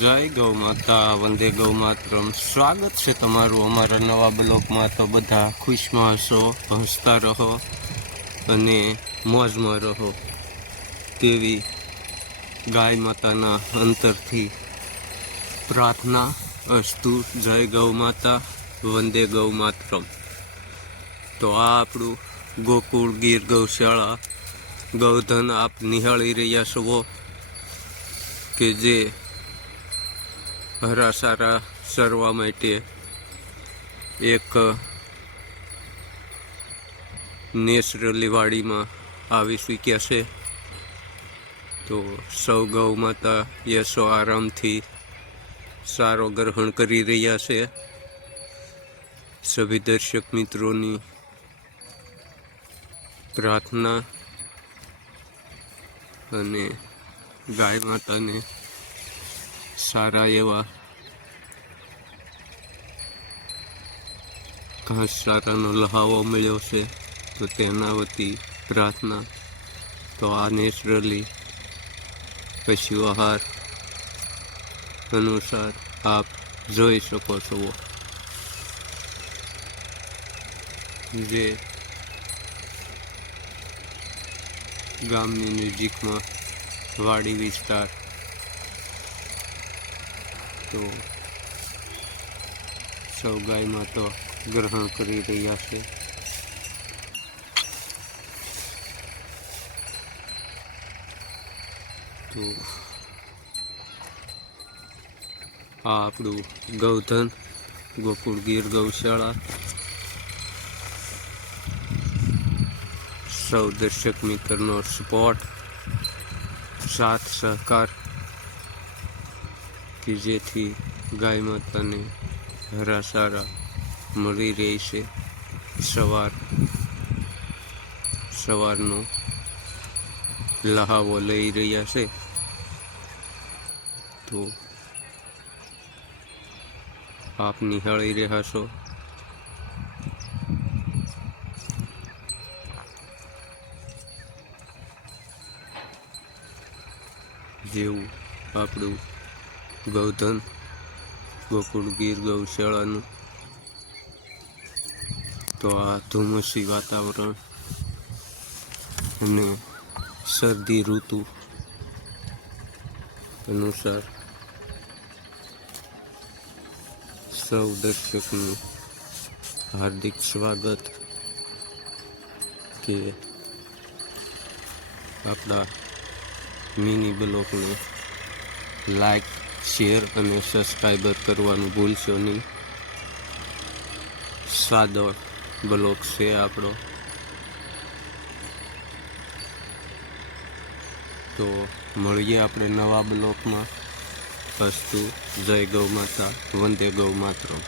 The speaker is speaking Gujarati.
જય ગૌ માતા, વંદે ગૌ માતરમ. સ્વાગત છે તમારું અમારા નવા બ્લોગમાં. તો બધા ખુશમાં હશો, હસતા રહો અને મોજમાં રહો તેવી ગાય માતાના અંતરથી પ્રાર્થના અસ્તુ. જય ગૌ માતા, વંદે ગૌ માતરમ. તો આ આપણું ગોકુળ ગીર ગૌશાળા ગૌધન આપ નિહાળી રહ્યા છો કે જે હરા સારા સરવા માટે એક નેચરલી વાડીમાં આવી શક્યા છે. તો સૌ ગૌ માતા યશો આરામથી સારો ગ્રહણ કરી રહ્યા છે. સભી દર્શક મિત્રોની પ્રાર્થના અને ગાય માતાને સારા એવા ઘાસચારાનો લહાવો મળ્યો છે. તો તેના વતી પ્રાર્થના. તો આ નેચરલી પશુ આહાર અનુસાર આપ જોઈ શકો છો જે ગામની નજીકમાં વાડી વિસ્તાર. તો સૌ ગાયમાં તો ગ્રહણ કરી રહ્યા છે. તો આ આપણું ગૌધન ગોકુળ ગીર ગૌશાળા. સૌ દર્શક મિત્રનો સપોર્ટ, સાથ સહકાર કે જેથી ગાય માતાને હરા સારા મળી રહે છે. સવારનો લહાવો લઈ રહ્યા છે. તો આપ નિહાળી રહ્યા છો જેવું આપણું ગૌધન ગોકુળ ગીર ગૌશાળાનું. તો આ ધુમ્મસી વાતાવરણ અને શરદી ઋતુ અનુસાર સૌ દર્શકનું હાર્દિક સ્વાગત કે આપણા મિની બ્લોગને લાઈક, શેર અને સબસ્ક્રાઈબર કરવાનું ભૂલશો નહીં. સાદો બ્લોગ છે આપણો. તો મળીએ આપણે નવા બ્લોગમાં. અસ્તુ. જય ગૌ માતા, વંદે ગૌ માતરમ.